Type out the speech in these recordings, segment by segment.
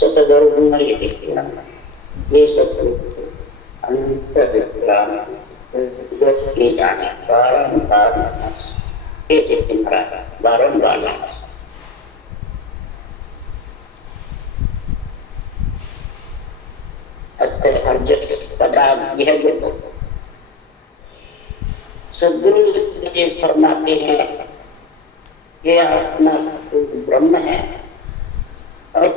सतगुरु ये सब बारंबार सदगुरु जी फरमाते हैं कि आत्मा ब्रह्म है और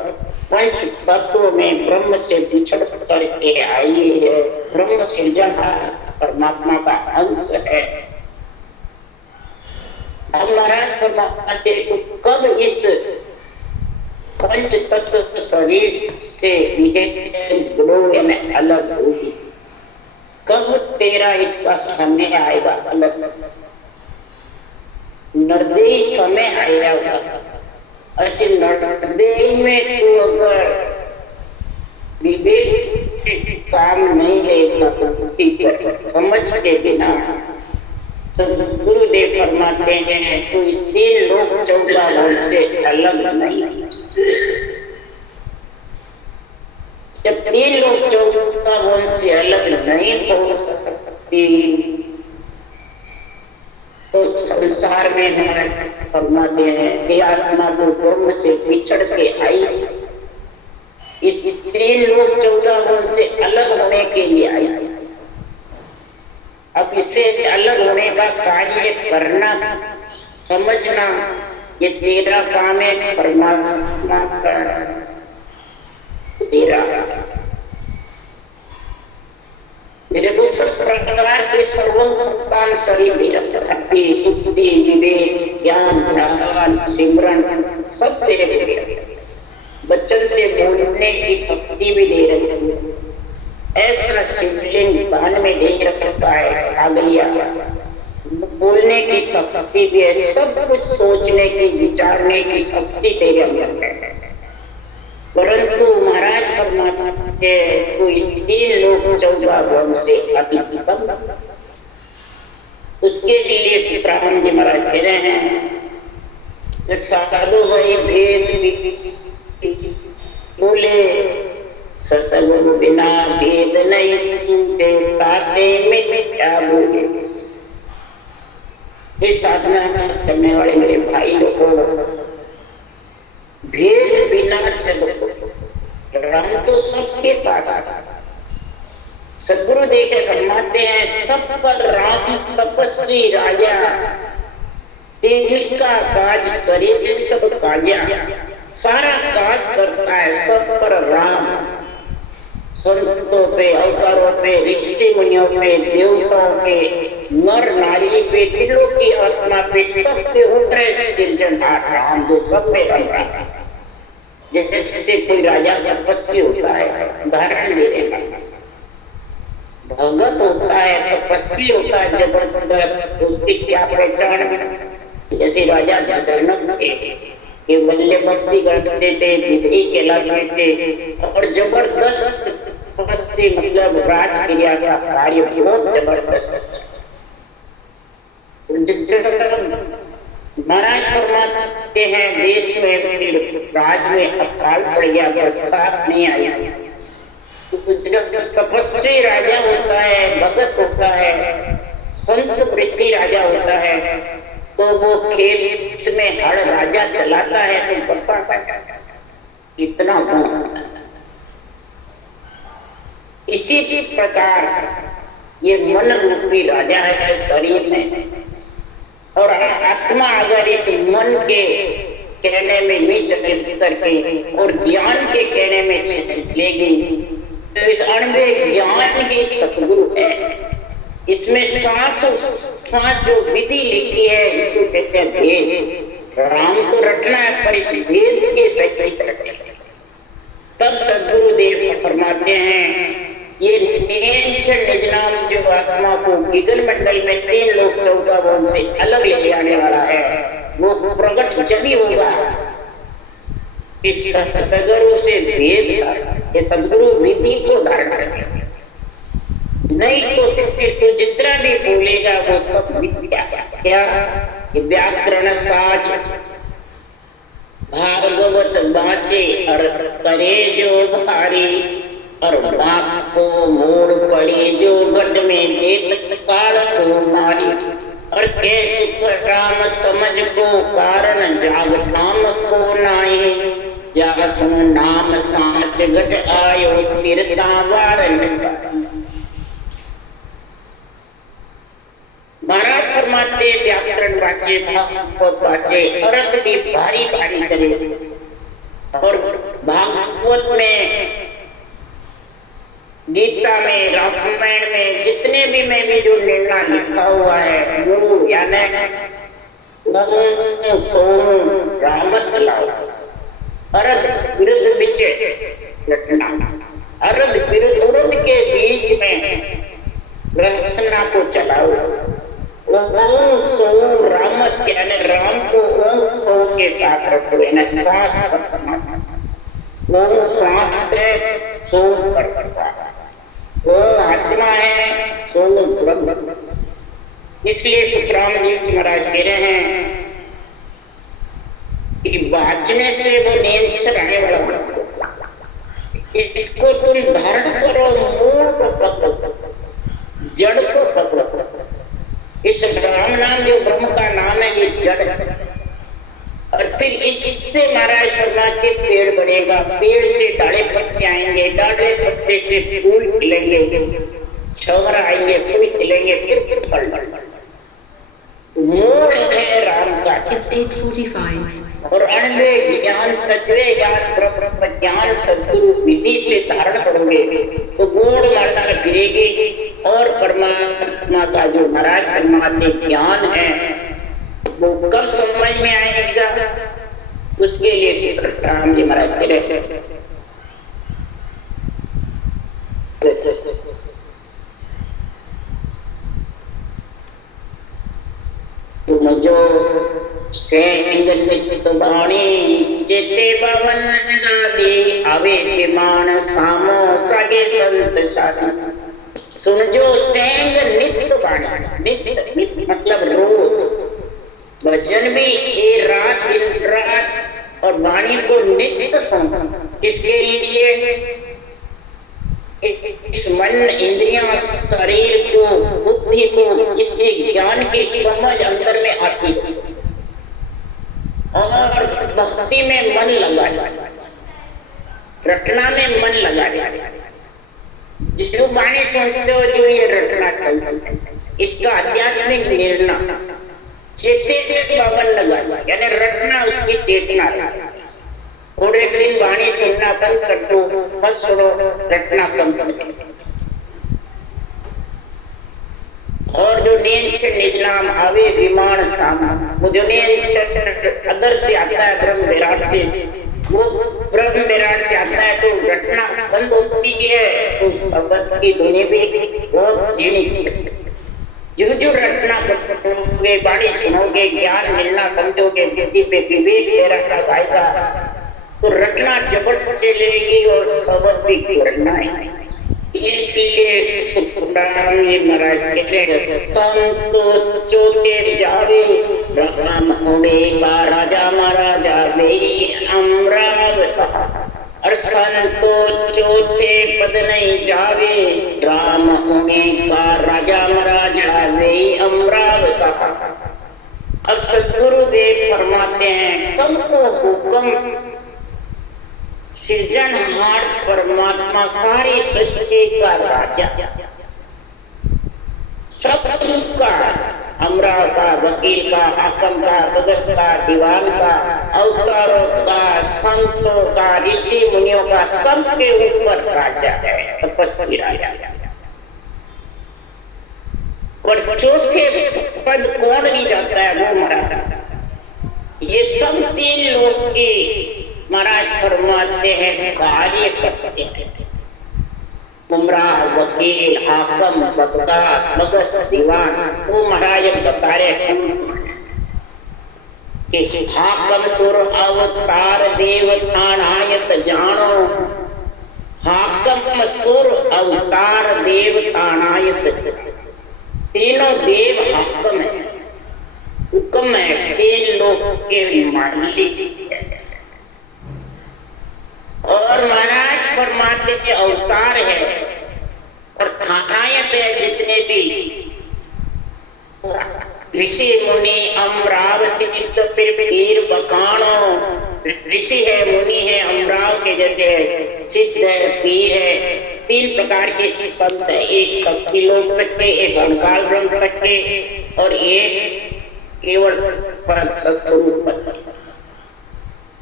पंच तत्वों में ब्रह्म से बिछड़ करके आई है। ब्रह्म सृजनहार परमात्मा का अंश है। हम नारायण फरमाते तो कब इस पंच तत्व शरीर से में अलग होगी, कब तेरा इसका समय आएगा अलग, निर्दयी समय आएगा। ऐसे निर्दयी में तू अगर विवेक से काम नहीं लेगा तो समझ के बिना सदगुरुदेव फरमाते हैं तो इससे लोग 14 वर्ष से अलग नहीं। जब 3 लोग 14 वर्ष से अलग नहीं हो सकती तो संसार में हमारे फरमाते हैं कि आत्मा को ब्रह्म से बिछड़ के आई। इस 3 लोग 14 वर्ष से अलग होने के लिए आई। अब इससे अलग होने का कार्य करना, समझना, ये तेरा काम है। परमात्मा का तेरा मेरे को सब प्रकार के सर्वं संतान शरीर भक्ति बुद्धि विवेक ज्ञान ध्यान सिमरन सब दे रहे। बच्चन से बोलने की शक्ति भी दे रही है। ऐसा शिवलिंग कान में दे रखता है, आ गया बोलने की शक्ति भी है। सब कुछ सोचने की विचारने की शक्ति दे रही है। परंतु महाराज परमात्मा के तो इसलिए लोग 14 वर्ष से अधिक उसके लिए सीताराम जी महाराज कह रहे हैं साधु भाई भेद बोले सतगुरु बिना भेद नहीं सुनते ताते में क्या बोले। ये साधना करने वाले मेरे भाई लोगों, भेद बिना चलो राम तो सबके पास आता। सदगुरु देकर फरमाते हैं सब पर राम तपस्वी राजा, तेरी का काज शरीर सब काजा। सारा काज करता है सब पर राम। संतों पे, अवतारों पे, ऋषि मुनियों पे, देवताओं पे, नर नारी पे, दिलों की आत्मा पे, सबके ऊपर सृजनहार राम जो सब पे रह रहा है। जैसे कोई राजा तपस्वी होता है, उदाहरण दे रहे हैं, भगत होता है, तपस्वी होता है, जबरदस्त उसकी क्या पहचान। जैसे राजा जनक के बल्ले भक्ति करते थे, विधि कहलाते थे और जबरदस्त तपस्वी मतलब राजक्रिया का कार्य बहुत जबरदस्त। महाराज फरमाते हैं देश में राज में अकाल पड़ गया, बरसात नहीं आया। तपस्वी राजा होता है, भगत होता है, संत वृत्ति राजा होता है तो वो खेत में हड़ राजा चलाता है तो बरसात इतना गुण। इसी प्रकार ये मन रूपी राजा है शरीर में, और आत्मा अगर इस मन के कहने में नहीं चले करके और ज्ञान के कहने में ले गई तो इस अणवे ज्ञान ही सतगुरु है। इसमें सांस जो विधि लिखी है इसको कहते हैं भेद। राम तो रटना है पर इस भेद के सहित रटना। तब सदगुरु देव फरमाते हैं ये निज नाम जो आत्मा को गिगन मंडल में 3 लोग 14 वर्ष से अलग ले आने वाला है वो प्रकट जब ही होगा कि सदगुरु से भेद ये सदगुरु विधि को धारण करेगा। नहीं तो फिर तू जितना भी बोलेगा वो सब मिथ्या। क्या व्याकरण साज भागवत बाँचे और करे जो भारी, और बाप को मोड़ पड़े जो गढ़ में देत काल को मारी। और कैसे राम समझ को कारण जाग नाम को नाई, जा सुन नाम साच गढ़ आयो फिरता वारन। महाराज फरमाते व्याकरण वाचे, भागवत वाचे, अर्थ भी भारी भारी करे। और भागवत में, गीता में, रामायण में, जितने भी में भी जो निर्णय लिखा हुआ है वो यानी ओम सोम रामत लाओ, अर्थ विरुद्ध बिचे रटना, अर्थ विरुद्ध के बीच में रचना को चलाओ। ओम सोम रामत यानी राम को ओम सोम के साथ रखो, यानी श्वास पर, ओम श्वास से सोम कर सकता है, ओम आत्मा है, सोम ब्रह्म। इसलिए सुखराम जी महाराज कह रहे हैं कि वाचने से वो नींद चढ़ाने वाला, इसको तुम धारण करो, मूल को पकड़ो, जड़ को पकड़ो। इस राम नाम जो ब्रह्म का नाम है ये जड़ है। और फिर इससे महाराज फरमाते पेड़ बढ़ेगा, पेड़ से दाढ़े पत्ते आएंगे, दाढ़े पत्ते से फूल खिलेंगे, छवर आएंगे, फूल खिलेंगे, फिर फल। मूल है राम का। और अण्वे ज्ञान, तत्वे ज्ञान, ब्रह्म ज्ञान सद्गुरु विधि से धारण करोगे तो गोड़ माता गिरेगी। और परमात्मा का जो महाराज परमात्मा ज्ञान है वो कब समझ में आएगा, उसके लिए राम जी महाराज कह रहे थे तुम जो सेंग बाणी चेते पवन गादी, आवे विमान सामो सगे संत साधी। सुन जो सेंग नित्य बाणी, नित्य मतलब रोज, भजन भी ये रात दिन रात, और वाणी को नित्य सुनो। इसके लिए इस मन, इंद्रियां, शरीर को, बुद्धि को, इसके ज्ञान की समझ अंदर में आती है। और भक्ति में मन लगा, रटना में मन लगा। जो वाणी सुनते हो जो ये रटना चलता है, इसका आध्यात्मिक निर्णय चेते पवन लगा, यानी रटना उसकी चेतना है। थोड़े दिन वाणी सुनना बंद कर दो, मत सुनो, रटना कम कर दो। और जो नींद से निजनाम आवे विमान सामा, वो जो नींद अदर से आता है ब्रह्म विराट से, वो ब्रह्म विराट से आता है तो रटना बंद होती है, तो शब्द की ध्वनि भी बहुत झीणी। जो रटना करोगे, वाणी सुनोगे, ज्ञान मिलना समझोगे, बुद्धि पे विवेक तेरा आएगा, तो रटना जबरदस्त चलेगी और शब्द भी करना है। इसलिए सुखराम जी महाराज कहते हैं संतो चोटे जावे, राम उड़े का राजा महाराजा मेरी अमरावत। और संतो चोटे पद नहीं जावे, राम उड़े का राजा महाराजा मेरी अमरावत। अब सद्गुरुदेव फरमाते हैं सबको हुक्म सृजनहार परमात्मा, सारी सृष्टि का राजा, सब का, अमरा का, वकील का, हाकम का, बदस का, दीवान का, अवतारों का, संतों का, ऋषि मुनियों का, सबके ऊपर राजा है, तपस्वी राजा। और चौथे पद कौन नहीं जाता है, वो महाराज। ये सब तीन लोग की महाराज फरमाते हैं कार्य करते हैं। उमरा, वकील, हाकम, बगदास, बगस, दीवान, वो महाराज बता रहे हैं कि हाकम सुर अवतार देव थानायत जानो, हाकम सुर अवतार देव थानायत, तीनों देव हाकम है, हुक्म है, तीन लोग के मालिक है। और महाराज परमात्मा के अवतार है और थानायत है जितने भी ऋषि मुनि अमराव सिद्ध पीर बखानो, ऋषि है मुनि है अमराव के जैसे सिद्ध है पीर है, तीन प्रकार के संत है, एक शक्ति लोक तक के, एक अंकाल ब्रह्म तक के और एक केवल सत्स्वरूप।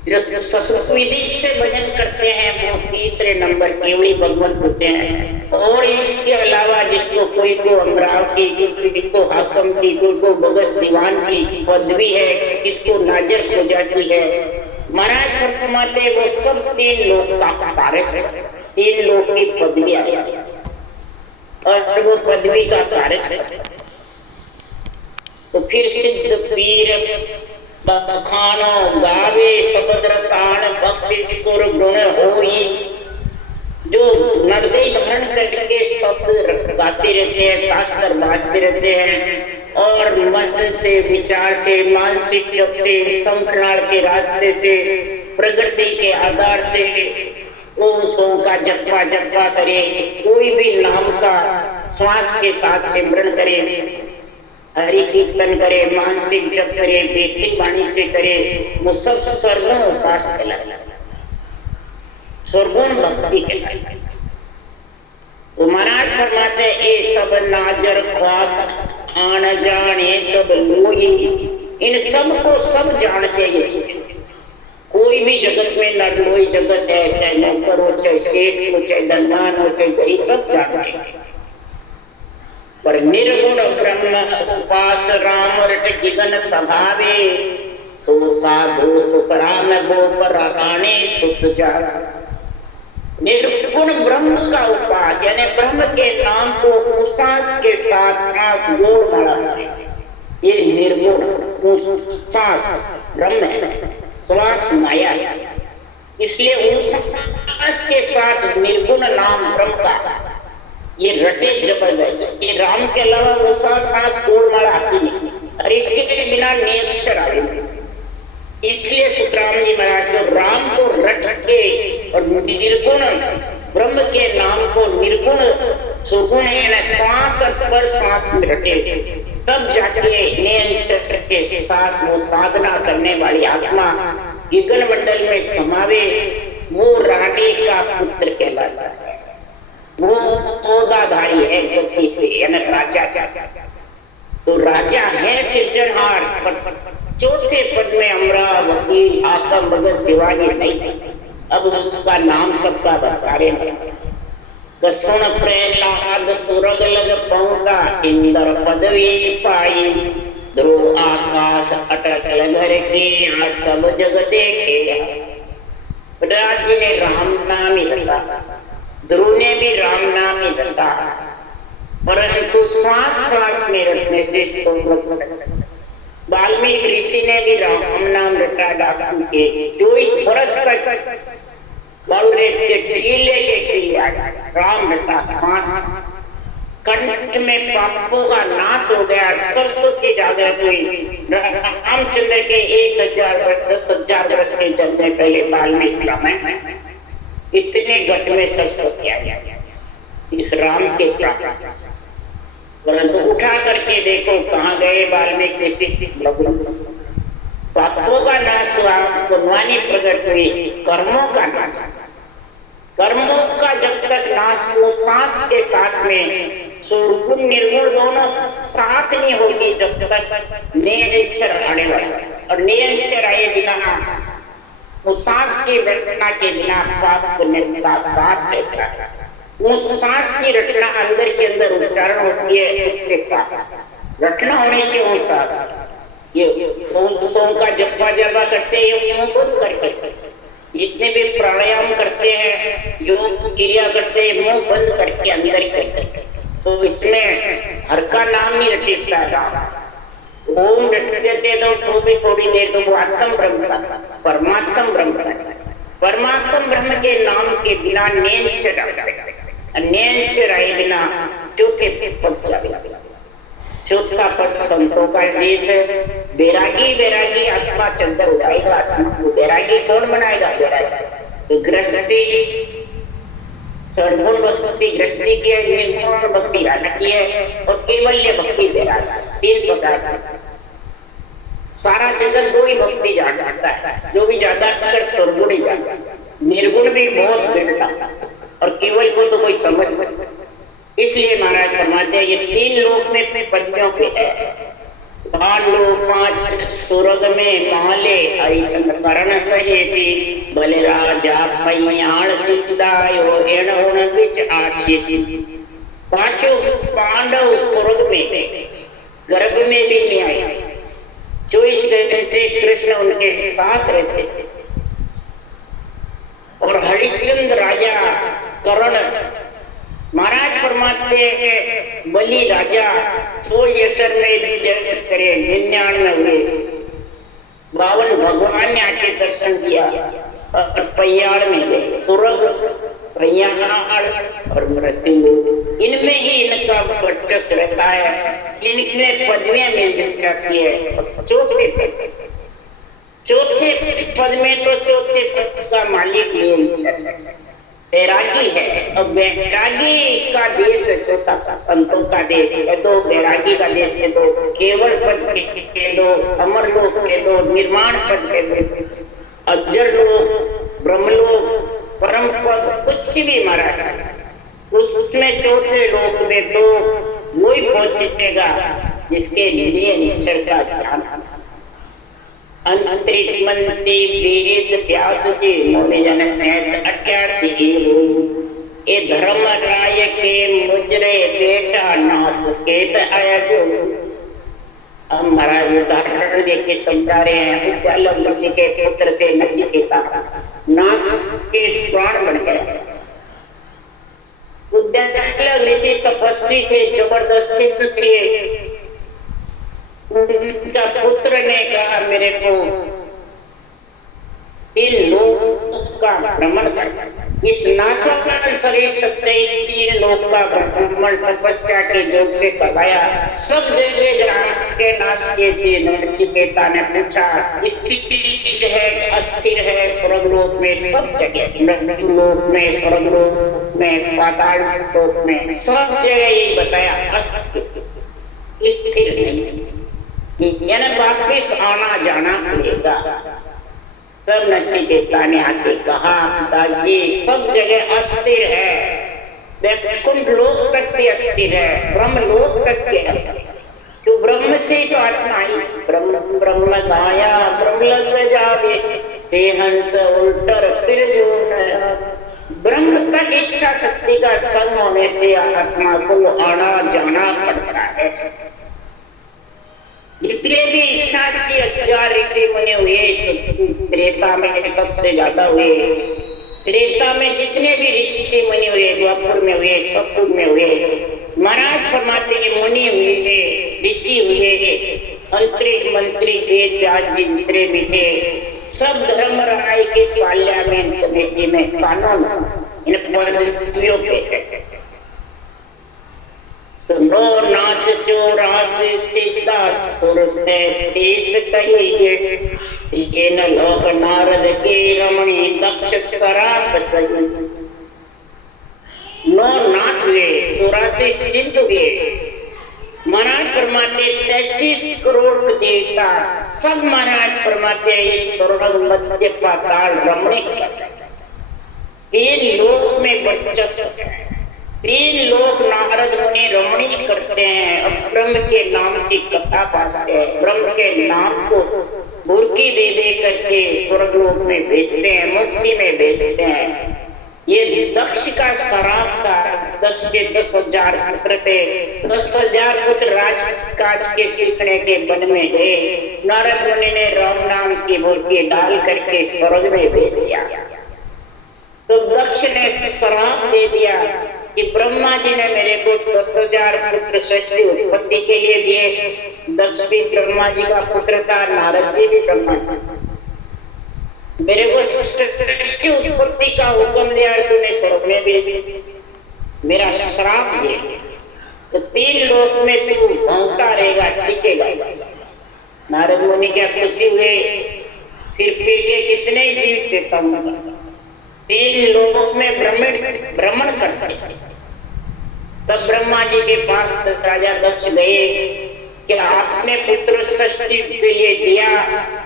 जो सतविधि से भजन करते हैं वो तीसरे नंबर केवली भगवान होते हैं। और इसके अलावा जिसको कोई को अमराव की, कोई को हाकम की, कोई को बगस दीवान की पदवी है, किसको नाजर हो जाती है, महाराज फरमाते वो सब तीन लोग का कार्य है, तीन लोग की पदवी आई और वो पदवी का कार्य है। तो फिर सिद्ध पीर बखानो गावे शब्द रसायन भक्ति सुर गुण होई, जो नरदय धारण करके शब्द गाते रहते हैं, शास्त्र बांटते रहते हैं और मन से विचार से मानसिक जप से संकराल के रास्ते से प्रकृति के आधार से ओम सोम का जपा जपा करे, कोई भी नाम का श्वास के साथ सिमरण करे, हरि कीर्तन करे, मानसिक जप करे, बेटी वाणी से करे, वो सब स्वर्गुण उपास कहलाता है, स्वर्गुण भक्ति कहलाता है। तो महाराज फरमाते ये सब नाजर ख्वास आन जाने सब लोई, इन सब को सब जानते ये चीज। कोई भी जगत में नडलोई जगत है, चाहे नौकर हो, चाहे सेठ हो, चाहे धनवान हो, चाहे गरीब, सब जानते हैं। पर निर्गुण ब्रह्म उपास राम रट जिगन स्वभावे, सो साधु सुखराम गोपर राणे सुत जा। निर्गुण ब्रह्म का उपास यानी ब्रह्म के नाम को उसास के साथ सांस जोड़ बढ़ा है, ये निर्गुण सांस ब्रह्म है, श्वास माया है, इसलिए उसास के साथ निर्गुण नाम ब्रह्म का ये रटे जबरदस्त। ये राम के अलावा वो सांस गोड़ मारा आती नहीं और इसके बिना नियक्षर आए। इसलिए सुखराम जी महाराज को राम को रट के और निर्गुण ब्रह्म के नाम को निर्गुण सुगुण श्वास पर श्वास में रटे, तब जाके नियक्षर के साथ वो साधना करने वाली आत्मा गगन मंडल में समावे, वो रानी का पुत्र कहलाता है, वो तोदाधारी है गति पे यानी राजा। तो राजा है सिरजनहार, पर चौथे पद में अमरावती आतम बगस दीवानी नहीं थी। अब उसका नाम सबका बता रहे, कसुन प्रहलाद सुरग लग पहुंचा, इंद्र पदवी पाई, ध्रुव आकाश अटकल घर के सब जग देखे। राज्य ने राम नाम ही रखा, ध्रुव ने भी राम नाम ही रखा, परंतु श्वास श्वास में रखने से वाल्मीकि ऋषि ने भी राम नाम रखा डाकू के 24 वर्ष तक बाउरे के टीले के टीले राम रखा श्वास। कंठ में पापों का नाश हो गया, सरसों की जागृत हुई। रामचंद्र के 1000 वर्ष 10,000 वर्ष के चलते पहले वाल्मीकि रामायण इतने घट में सरस्वती आ गया इस राम के प्राप्त। परंतु उठा करके देखो कहाँ गए वाल्मीकि ऋषि, पापों का नाश हुआ, पुण्यवानी प्रकट हुई, कर्मों का नाश। कर्मों का जब तक नाश हो सांस के साथ में सुगुण निर्गुण दोनों साथ नहीं होगी, जब तक नियंक्षर आने वाला, और नियंक्षर आए बिना उस सांस की रचना के बिना पाप पुण्य का साथ रहता है। उस सांस की रचना अंदर के अंदर उच्चारण होती है, उससे पाप रचना होनी चाहिए। उन सांस ये ओम सोम का जपा जपा करते हैं, मुंह बंद करके, जितने भी प्राणायाम करते हैं, योग क्रिया करते हैं, मुंह बंद करके अंदर करते, तो इसमें हर का नाम नहीं रटिस्ता है। ओम रट देते तो भी थोड़ी देर तो वो आत्म ब्रह्म का परमात्म ब्रह्म का, परमात्म ब्रह्म के नाम के बिना नेंचर आए बिना चौथे पद जाएगा। चौथा पद संतों का देश है। बैरागी बैरागी आत्मा चंद्र हो जाएगा। आत्मा को बैरागी कौन बनाएगा? बैरागी तो गृहस्थी सद्गुण भक्ति गृहस्थी की है, निर्गुण भक्ति राजा की है, और केवल्य भक्ति बेराजा। 3 प्रकार की। सारा जगत दो ही भक्ति जानता है, जो भी ज्यादातर सद्गुण ही जानता है, निर्गुण भी बहुत बिरला, और केवल को तो कोई समझ नहीं। इसलिए महाराज फरमाते हैं ये 3 लोक में पद्यों पे है। 5 स्वर्ग में माले आई चंद करण सहेती, भले राजा पैयाण सीतायो एण बिच आछी। 5 पांडव स्वर्ग में, गर्भ में भी नहीं आए। 24 घंटे कृष्ण उनके साथ रहते थे। और हरिश्चंद्र राजा करण, महाराज फरमाते हैं बलि राजा 100 यसर में जन्म करे, 99 हुए। 52 भगवान ने आके दर्शन किया और पैयाड़ में गए। स्वर्ग, पैयाड़ और मृत्यु, इनमें ही इनका वर्चस्व रहता है, इनमें पदवियां मिल जाती है। चौथे पद में तो चौथे पद का मालिक बैरागी है। अब बैरागी का देश है चौथा का, संतों का देश है तो बैरागी का देश है तो केवल पद के दो, अमर लोक के दो, निर्माण पद के दो, अजर लोक, ब्रह्मलोक, परम पद, कुछ भी मारा उसमें चौथे लोक में तो वही पहुंचेगा जिसके लिए निश्चय का ध्यान। अंतरिक मंत्री वेद व्यास जी मोने जन 88 ये धर्म राय के मुजरे बेटा नास केत आया जो। हम महाराज उदाहरण देके समझा रहे हैं। उद्यालय ऋषि के पुत्र थे नचिकेता, नास के प्राण बन गए। उद्यालय ऋषि तपस्वी थे, जबरदस्त सिद्ध थे। उनका पुत्र ने कहा मेरे को 3 लोक का भ्रमण कर। इस नाशवान शरीर छत्ते 3 लोक का भ्रमण तपस्या के योग से करवाया। सब जगह जाके नाश के थे। नचिकेता ने पूछा स्थिर है, अस्थिर है, स्वर्गलोक में सब जगह, लोक में, स्वर्गलोक में, पाताल लोक में, सब जगह ये बताया अस्थिर, स्थिर नहीं, यानी वापिस आना जाना पड़ेगा। तब नचिकेता ने आके कहा दादी सब जगह अस्थिर है, वैकुंठ लोक तक भी अस्थिर है, ब्रह्म लोक तक भी अस्थिर। तो ब्रह्म से जो आत्मा आई, ब्रह्म ब्रह्म गाया ब्रह्म लग जावे, से हंस उल्टर फिर जो ब्रह्म तक इच्छा शक्ति का संग होने से आत्मा को आना जाना पड़ता है। जितने भी 88,000 ऋषि मुनि हुए त्रेता में सबसे ज्यादा हुए। त्रेता में जितने भी ऋषि मुनि हुए, द्वापर में हुए, सतयुग में हुए, महाराज फरमाते हैं मुनि हुए, ऋषि हुए, अंतरिक मंत्री वेद व्यास जी जितने भी थे, सब धर्म राय के पार्लियामेंट कमेटी में कानून इन पदवियों पे। तो 9 नाथ 84 सीधा सुरते देश कहिए, ये न लोक नारद के रमणी दक्ष सराप सही। 9 नाथ हुए, 84 सिद्ध हुए। महाराज फरमाते 33 करोड़ देवता, सब महाराज फरमाते इस स्वर्ग मध्य पाताल रमणीक, 3 लोक में वर्चस्व है। 3 लोक नारद मुनि रमणीक करते हैं और ब्रह्म के नाम की कथा पाते हैं। ब्रह्म के नाम को बुर्की दे दे करके स्वर्गलोक में भेजते हैं, मुक्ति में भेजते हैं। ये दक्ष का शराब था। दक्ष के 10,000 पुत्र थे। 10,000 पुत्र राजकाज के सीखने के वन में गए। नारद मुनि ने राम नाम की बुर्की डाल करके स्वर्ग में भेज दिया। तो दक्ष ने शराब दे दिया कि ब्रह्मा जी ने मेरे को 10,000 पुत्र सृष्टि उत्पत्ति के लिए दिए। दक्ष भी ब्रह्मा जी का पुत्र था, नारद जी भी ब्रह्मा जी। मेरे को सृष्टि उत्पत्ति का हुक्म दिया, तूने स्वर्ग में भी मेरा श्राप दिए। तो 3 लोक में तू भौंकता रहेगा, टिकेगा। नारद मुनि क्या खुशी हुए, फिर के कितने जीव चेता होगा। तीन लोक में भ्रमण करते थे। तब ब्रह्मा जी के पास राजा दक्ष गए कि आपने पुत्र सृष्टि के लिए दिया,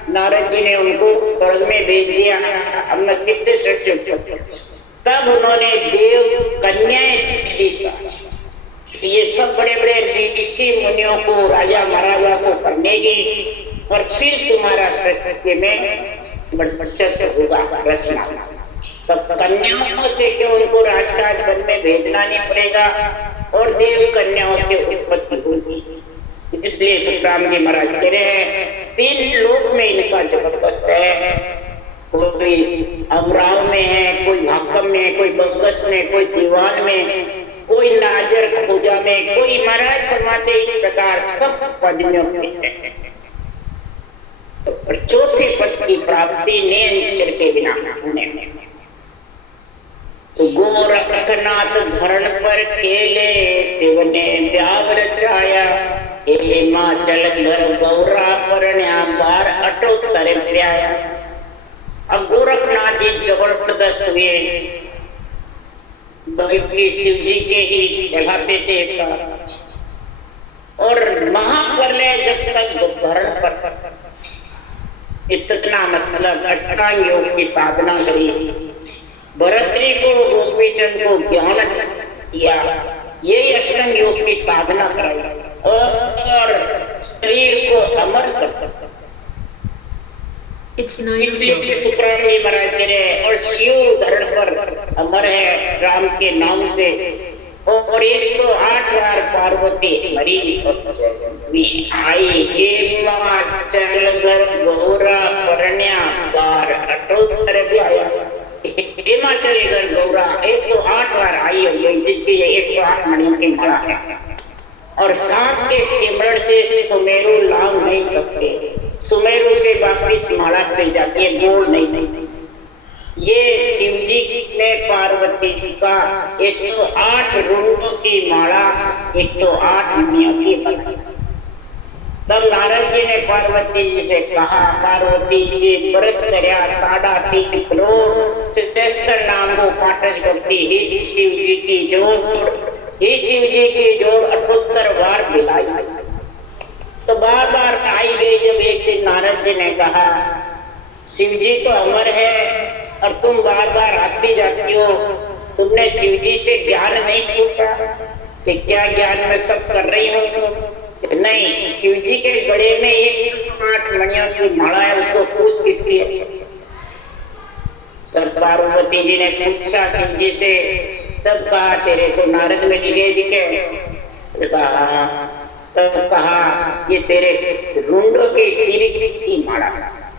नारद जी ने उनको स्वर्ग में भेज दिया, अब मैं किससे सृष्टि? तब उन्होंने देव कन्याएं दी। ये सब बड़े बड़े ऋषि मुनियों को, राजा महाराजा को करने की, और फिर तुम्हारा सृष्टि में वर्चस्व होगा, रचना। तब कन्याओं से क्यों उनको राजकाज वन में भेजना नहीं पड़ेगा और देव कन्याओं से उत्पत्ति होगी। इसलिए सुखराम जी महाराज कह रहे हैं तीन लोक में इनका जबरदस्त है। कोई अमराव में है, कोई भाकम में, कोई बगस में, कोई दीवान में, कोई नाजर खोजा में, कोई महाराज फरमाते इस प्रकार सब पदवियों में है। और चौथे पद की प्राप्ति नियंचर के बिना होने में। गोरखनाथ धरण पर खेले शिव ने व्याव रचाया, हिमाचल धर गौरा परण्या बार अटोत्तर प्याया। अब गोरखनाथ जी जबरदस्त हुए, शिव जी के ही जगह पे थे, और महाप्रलय जब तक धरण पर इतना मतलब अष्टांग योग की साधना करी, भरतरी को गोपीचंद को ज्ञान दिया, यही अष्टांग योग की साधना कराई और शरीर को अमर कर। इसलिए सुखराम जी महाराज कह रहे और शिव धरण पर अमर है राम के नाम से, और 108 बार पार्वती मरी आई, हिमाचल धर गौरा परण्या बार अटोत्तर भी आया। हिमाचल धर गौरा 108 बार आई है, जिसकी ये 108 मणियों की माला है। और सांस के सिमरण से सुमेरु लांग नहीं सकते, सुमेरु से वापिस माला पे जाती है, गोल नहीं। ये शिव जी ने पार्वती का 108 रूपों की माला 108 मणियों की बनाई। तब नारद जी ने पार्वती जी से कहा, पार्वती जी व्रत करया 3.5 करोड़ सिद्धेश्वर नाम को पाठज भक्ति ही शिव जी की जोड़, ही शिव जी की जोड़ 78 बार बिलाई। तो बार बार आई गई। जब एक दिन नारद जी ने कहा शिव जी तो अमर है और तुम बार बार आती जाती हो, तुमने शिव जी से ज्ञान नहीं पूछा कि क्या ज्ञान मैं सब कर रही हूँ? नहीं, शिव जी के गले में 108 मणियों की माला है, उसको पूछ किसकी है? तब पार्वती जी ने पूछा शिव जी से, तब कहा तेरे को नारद में दिखे। तब कहा ये तेरे रुंडों के सिर की माला,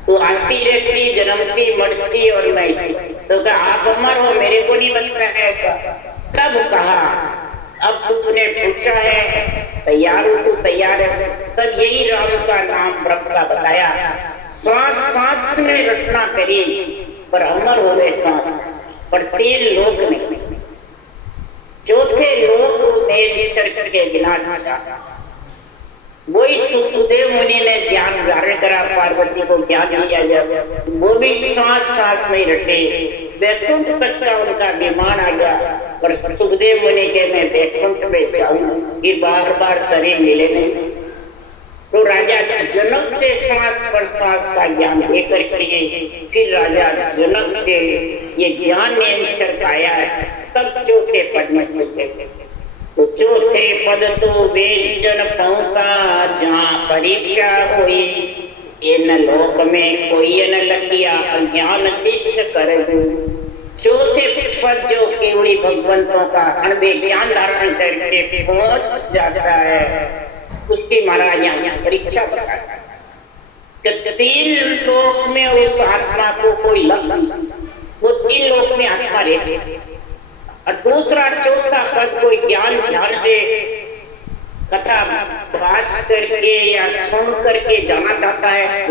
तो आती रहती, जन्मती, मरती और मैं इसी। तो कहा आप अमर हो, मेरे को नहीं बन रहा है ऐसा। तब कहा अब तूने पूछा है, तैयार हो, तू तैयार है। तब यही राम का नाम ब्रह्म का बताया। श्वास श्वास में रटना करी पर अमर हो गए सांस, पर 3 लोक नहीं। चौथे लोक में चर्च के बिना वही सुखदेव मुनि ने ज्ञान धारण करा, पार्वती को ज्ञान दिया जाए, वो भी सांस सांस में रटे, वैकुंठ तक का उनका विमान आ गया। पर सुखदेव मुनि के मैं वैकुंठ में जाऊं, ये बार बार शरीर मिले नहीं। तो राजा जनक से सांस पर सांस का ज्ञान लेकर के फिर राजा जनक से ये ज्ञान नियंत्रण पाया है। तब चौथे पद में सुखे, तो चौथे पद तो वेद जन पहुंचा जहाँ परीक्षा हुई, इन लोक में कोई न लगिया अज्ञान तिष्ठ कर। चौथे पद जो केवली भगवंतों का अनबे ज्ञान धारण करके पहुंच जाता है, उसकी महाराज यहाँ परीक्षा बताता है। 3 लोक में उस आत्मा को कोई लग नहीं सकता, वो 3 लोक में आत्मा रहती। और दूसरा चौथा पद कोई ज्ञान ध्यान से कथा बात करके या सुन करके जाना चाहता है,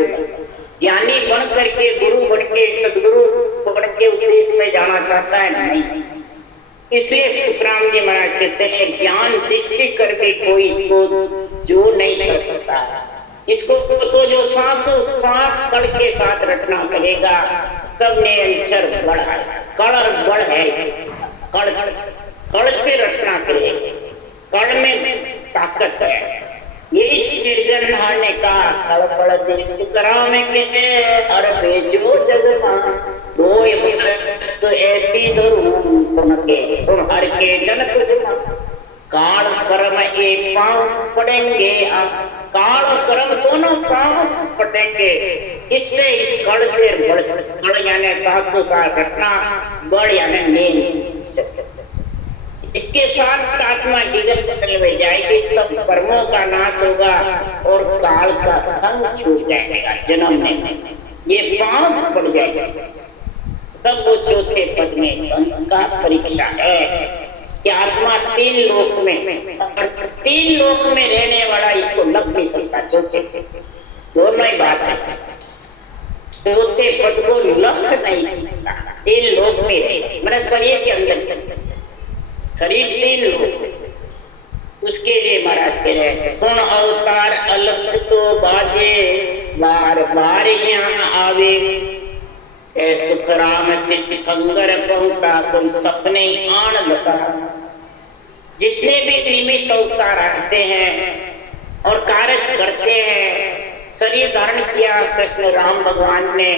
ज्ञानी बन करके, गुरु बन के, सदगुरु बन के उपदेश में जाना चाहता है, नहीं। इसलिए सुखराम जी महाराज कहते हैं ज्ञान दृष्टि करके कोई इसको जो नहीं सकता, इसको तो जो सांस सांस कड़ के साथ रटना करेगा, तब ने अक्षर बढ़ाएगा। कड़ और बड़ है कड़ कड़ से रटना करेंगे, कड़ में ताकत है। यही सृजनहार ने कहा कड़ बड़ देश कराम के और भेजो जगमा दो तो ऐसी धरू सुनके सुन हर के जनक जुमा काल कर्म एक पांव पड़ेंगे, काल और कर्म दोनों पांव पड़ेंगे। इससे इस कड़ से बड़ कड़ यानी 704 घटना, बड़ यानी नींद, इसके साथ आत्मा गिरन पकड़ में जाएगी, सब कर्मों का नाश होगा और काल का संग छूट जाएगा। जन्म में ये पांव पड़ जाएगा। तब वो चौथे पद में का परीक्षा है कि आत्मा 3 लोक में और 3 लोक में रहने वाला इसको लग नहीं सकता। चौथे दोनों ही बात है, चौथे पद को लग नहीं सकता। 3 लोक में रहे मेरे शरीर के अंदर, शरीर 3 लोक, उसके लिए महाराज कह रहे हैं सुन अवतार अलग सो बाजे बार बार यहाँ आवे सुखराम तीर्थंकर पहुंचा कोई सपने आन लगा। जितने भी निमित्त अवतार आते हैं और कार्य करते हैं, शरीर धारण किया कृष्ण राम भगवान ने,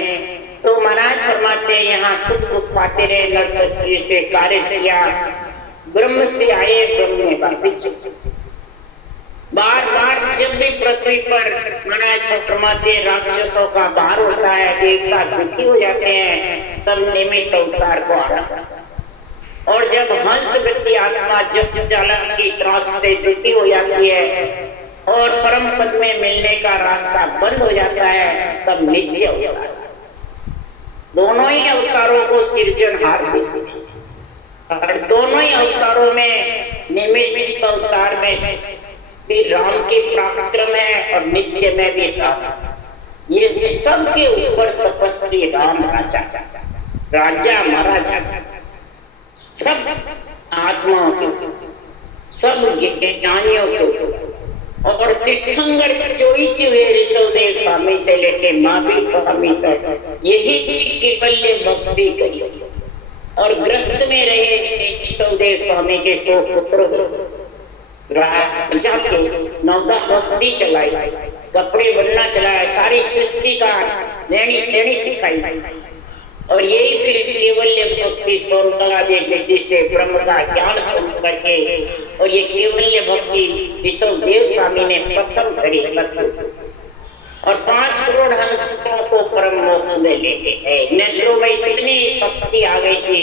तो महाराज फरमाते यहाँ सुख दुख पाते रहे, नरसरी से कार्य किया, ब्रह्म से आए ब्रह्म में वापिस। बार बार जब भी पृथ्वी पर महाराज फरमाते राक्षसों का बाहर होता है, देवता दुखी हो जाते हैं, तब निमित्त अवतार को आना। और जब हंस वृत्ति आत्मा जब चालन की त्रास से दुखी हो जाती है और परम पद में मिलने का रास्ता बंद हो जाता है, तब नित्य अवतार। दोनों ही अवतारों को सृजनहार और दोनों ही अवतारों में निमित्त अवतार में भी राम के पराक्रम है और नित्य में भी राम। ये सबके ऊपर तपस्वी राम राजा महाराजा, सब आत्माओं के, सब ज्ञानियों के और तीर्थंकर 24 हुए ऋषभदेव स्वामी से लेके महावीर स्वामी तक यही केवल्य भक्ति करी और ग्रस्त में रहे ऋषभदेव स्वामी के 100 पुत्र राजा के 9 भक्ति चलाई, कपड़े बनना चलाया, सारी सृष्टि का नैनी श्रेणी सिखाई और यही फिर केवल्य भक्ति सोमतरादि किसी से ब्रह्म का ज्ञान सुन करके और ये केवल्य भक्ति ऋषभदेव स्वामी ने प्रथम करी और 5 करोड़ हंसों को परम मोक्ष में लेके गए। नेत्रों में इतनी शक्ति आ गई थी,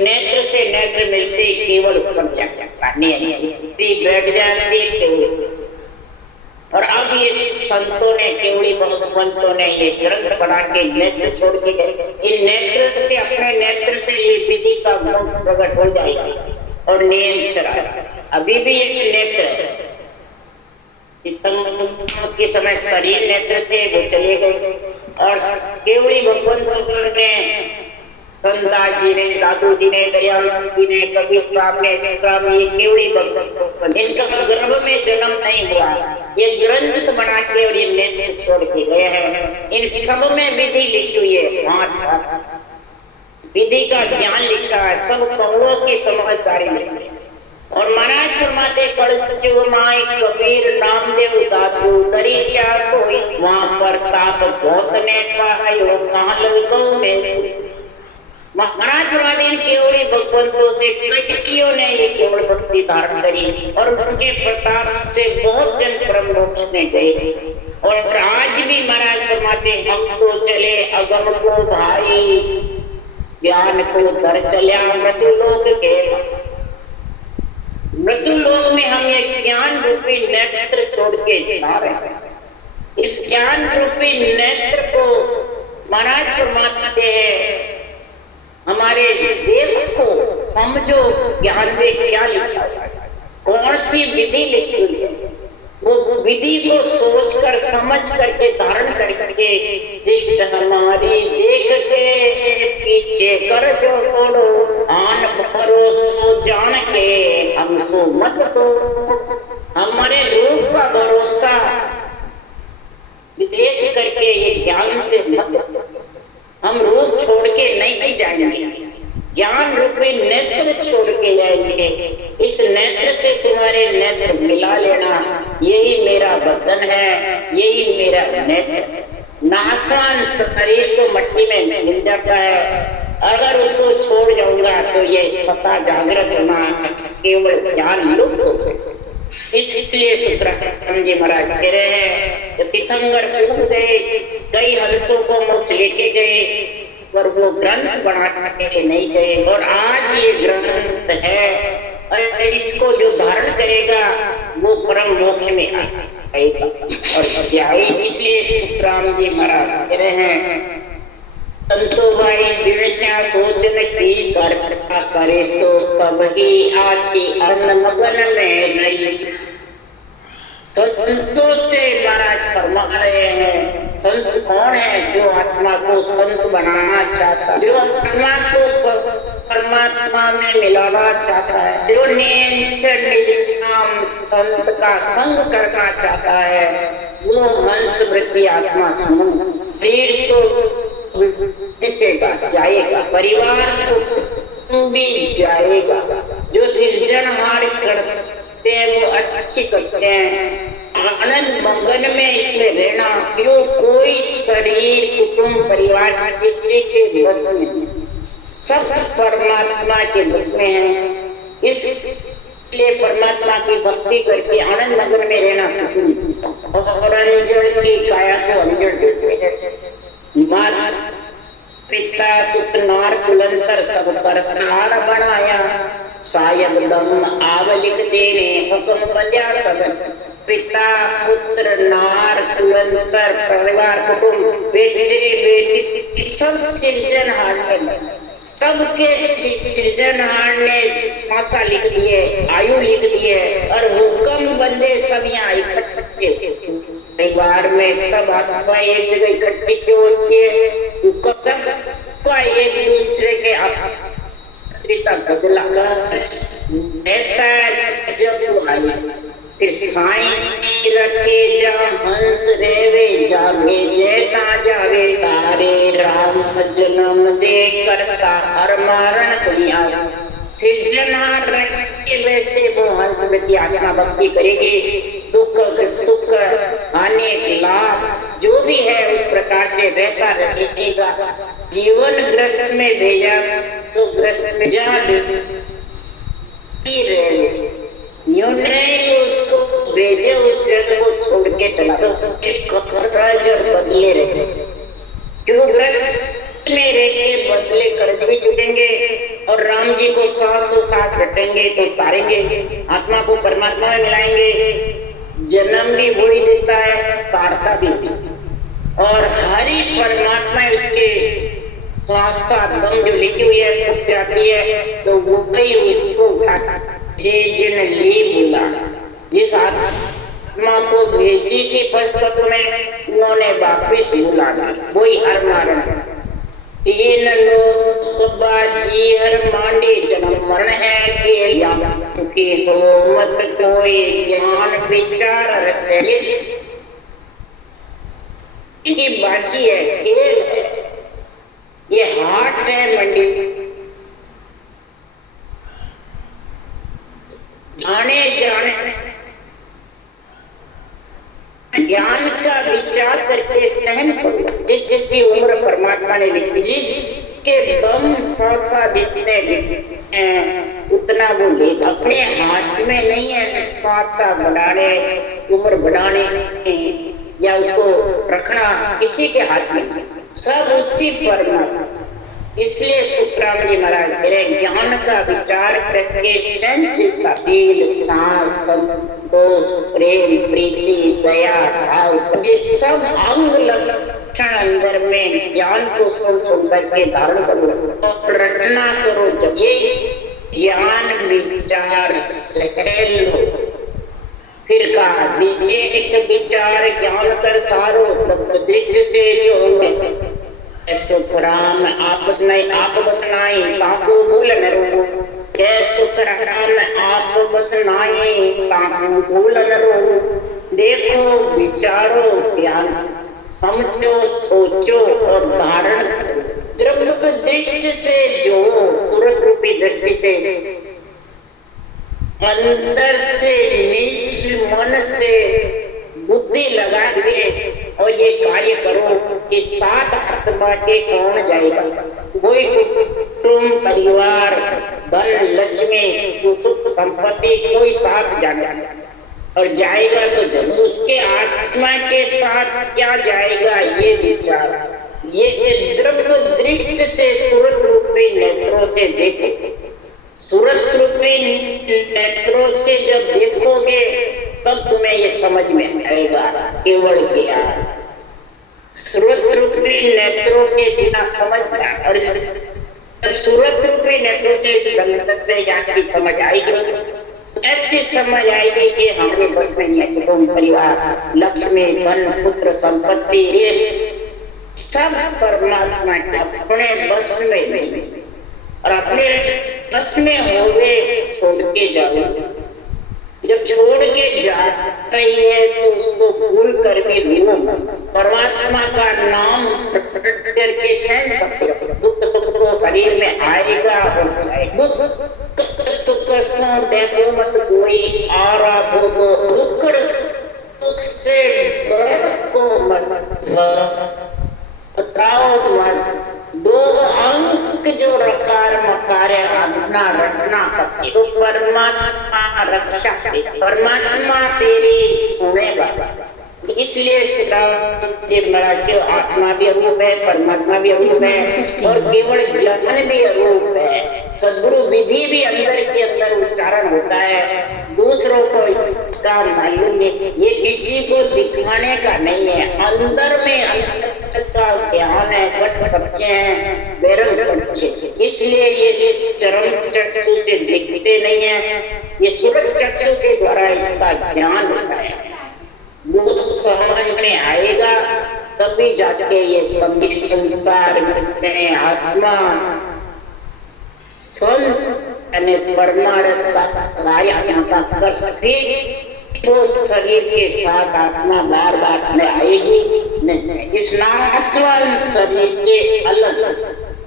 नेत्र से नेत्र मिलते केवल ऊपर जाता बैठ जाते। और अब ये संतों ने केवड़ी भगवंतों ने ये ग्रंथ पढ़ा के नेत्र छोड़ के गए। इन नेत्र से अपने नेत्र से ये विधि का गुण प्रकट हो जाएगा और नियम चला। अभी भी एक नेत्र है के समय शरीर नेत्र थे, वो चले गए और केवड़ी भगवंत ने संदास जी ने, दादू जी ने, दयानंद जी ने, कबीर साहब ने, ये केवड़ी भगवंत, इनका गर्भ में जन्म नहीं हुआ, ये ग्रंथ बना के और ये नेत्र छोड़ के गए हैं। इन सब में विधि लिखी हुई है, विधि का ज्ञान लिखा है, सब कौड़ों की समझदारी लिखी है। और महाराज फरमाते कड़चो माई कबीर नामदेव दादू तरी क्या सोई, वहां पर ताप बहुत ने पायो कहाँ लग गौ में। महाराज फरमाते इन केवड़ी भगवंतों से कईयों ने ये केवल भक्ति धारण करी और उनके प्रताप से बहुत जन परम मोक्ष में गए। और आज भी महाराज फरमाते हम तो चले अगम को भाई, ज्ञान को दर चल्या मृत्यु लोक के। मृत्यु लोक में हम ये ज्ञान रूपी नेत्र छोड़ के जा रहे हैं। इस ज्ञान रूपी नेत्र को महाराज फरमाते हैं हमारे देव को समझो, ज्ञान में क्या लिखा है, कौन सी विधि लिखी हुई है, वो विधि को सोचकर समझ करके धारण करके दृष्ट हमारी देख के पीछे कर जो छोड़ो, आन भरोसो जान के हम सो मत दो। हमारे रूप का भरोसा देख करके ये ज्ञान से मत दो, हम रूप छोड़ के नहीं जाएंगे। ज्ञान रूपी नेत्र छोड़ के जाएंगे। इस नेत्र से तुम्हारे नेत्र मिला लेना, यही मेरा बदन है, यही मेरा नेत्र। नाशवान शरीर तो मट्टी में मिल जाता है, अगर उसको छोड़ जाऊंगा तो ये सता जागृत होना केवल ज्ञान लुप्त हो जाएगा। इसलिए सुब्रह्मण्य जी महाराज कह रहे हैं कि तीर्थंकर सूख गए, कई हंसों को मुक्त लेके गए, पर वो ग्रंथ बनाने के लिए नहीं गए। और आज ये ग्रंथ है, और इसको जो धारण करेगा वो परम मोक्ष में आएगा और जाए। इसलिए सुखराम जी महाराज कह रहे हैं, संतो भाई विवस्या सोचन की करता करे सो सब ही आछी अन्न मगन में रही। संतों से महाराज फरमा रहे हैं, संत कौन है? जो आत्मा को संत बनाना चाहता है, जो आत्मा को परमात्मा में मिलाना चाहता है, जो निष्काम संत का संग करना चाहता है, वो हंस वृत्ति आत्मा शरीर तो जाएगा, परिवार तो भी जाएगा। जो सृजनहार करते हैं वो अच्छी करते हैं, आनंद मगन में इसमें रहना। क्यों? कोई शरीर कुटुंब परिवार किसी के बस में, सब परमात्मा के बस में है। इसलिए परमात्मा की भक्ति करके आनंद मगन में रहना। और अंजल की काया को अंजल देते हैं। पिता सुत नार कुलंतर सब करतार बनाया, शायद दम आव लिख देने हुक्म बजा सब। पिता पुत्र नार कुलंतर परिवार कुटुंब बेटे बेटी सब सृजनहार ने, सबके सृजनहार ने फांसा लिख दिए, आयु लिख दिए, और हुक्म बंदे सब यहाँ इकट्ठे। परिवार में सब आत्मा एक जगह इकट्ठी क्यों होती है? सबका एक दूसरे के बदला जब आई। फिर साईं रखे जहाँ हंस रेवे, जागे जैता जावे, तारे राम जन्म दे करता हर मारण दुनिया। सृजनहार रखे वैसे वो हंस वृत्ति आत्मा भक्ति करेगी, दुख सुख हानि लाभ जो भी है उस प्रकार से रहता रहेगा। जीवन ग्रस्त में भेजा तो ग्रस्त में जहाँ यूं नहीं उसको भेजे, उस जगह को छोड़ के चला दो, जब बदले रहे। क्यों? ग्रस्त में रह के बदले कर्ज भी चुकेंगे, और राम जी को 700 रटेंगे तो तारेंगे, आत्मा को परमात्मा में मिलाएंगे। जन्म भी वही देता है, तारता भी, और हरि परमात्मा उसके दम जो लिखी हुई है फूट जाती है तो वही उसको उठाता। जे जिन ली बुला, जिस आत्मा को भेजी थी फर्स्ट में, उन्होंने वापिस बुला दी, वही हर मारण। तीन लोग बाजी हर मांडे, जन्म मरण है के हो मत कोई ज्ञान विचार रसे। की बाजी है, खेल है, ये हाट है मंडी। जाने जाने ज्ञान का विचार करके सहन करो। जिस जिसकी उम्र परमात्मा ने लिखी, जिसके दम थोड़ा जितने उतना वो ले, अपने हाथ में नहीं है श्वास बढ़ाने, उम्र बढ़ाने या उसको रखना, किसी के हाथ में, सब उसी परमात्मा। इसलिए सुखराम जी महाराज कह रहे, ज्ञान का विचार करके सहनशीलता, दिल, सांस, संतोष, प्रेम, प्रीति, दया, भाव, ये सब अंग लक्षण अंदर में ज्ञान को सोच करके धारण करो और रटना करो। जब ये ज्ञान विचार सहल लो, फिर कहा विवेक विचार ज्ञान कर सारो, दृष्टि से जो सुख राम आपस में आप बसनाई, काको भूल न रो। सुख राम आप बसनाई, काको भूल न रो। देखो विचारो ध्यान समझो सोचो और धारण करो। द्रव्य दृष्टि से जो सूरत रूपी दृष्टि से अंदर से निज मन से बुद्धि लगा हुए और ये कार्य करो कि सात आत्मा के कौन जाएगा? कोई कुटुंब परिवार धन लक्ष्मी सुख संपत्ति कोई साथ जाएगा और जाएगा तो जब उसके आत्मा के साथ क्या जाएगा ये विचार, ये द्रव्य दृष्टि से सूरत रूपी नेत्रों से देखो। सूरत रूपी नेत्रों से जब देखोगे तब तुम्हें ये समझ में आएगा केवल ज्ञान। सूरत रूपी नेत्रों के बिना समझ में और सूरत रूपी नेत्रों से इस गंतव्य ज्ञान की समझ आएगी। ऐसी समझ आएगी कि हमारे बस में ये कुटुंब परिवार लक्ष्मी धन पुत्र संपत्ति ये सब परमात्मा के अपने बस में नहीं और अपने बस में होवे छोड़ के जाओ। जब छोड़ के जा रही है तो उसको भूल कर भी रो परमात्मा का नाम करके सहन सकते हो। दुख सुख तो शरीर में आएगा और जाएगा। दुख सुख देखो मत कोई आराधो को दुख सुख से डर को मत बताओ मत। दो अंक जो रकार मकार आधना रटना तो परमात्मा रक्षा परमात्मा तेरी सुनेगा। इसलिए महाराज आत्मा भी अरूप है परमात्मा भी अरूप है और केवल ज्ञान भी अरूप है। सद्गुरु विधि भी अंदर के अंदर उच्चारण होता है, दूसरों को इसका मालूम नहीं, ये किसी को दिखाने का नहीं है। अंदर में अंदर का ज्ञान है, घट बच्चे हैं बेरंग बच्चे, इसलिए ये चरम चक्षु से दिखते नहीं है, ये सूरज चक्षु के द्वारा इसका ज्ञान होता है। वो समझ में आएगा तभी जाके ये संसार में आत्मा परमार्थ का कार्य कर सके। वो शरीर के साथ आत्मा बार बार में आएगी नहीं। इस नाशवान शरीर से अलग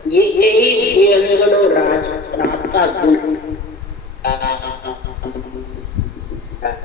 ये यही राज का गुण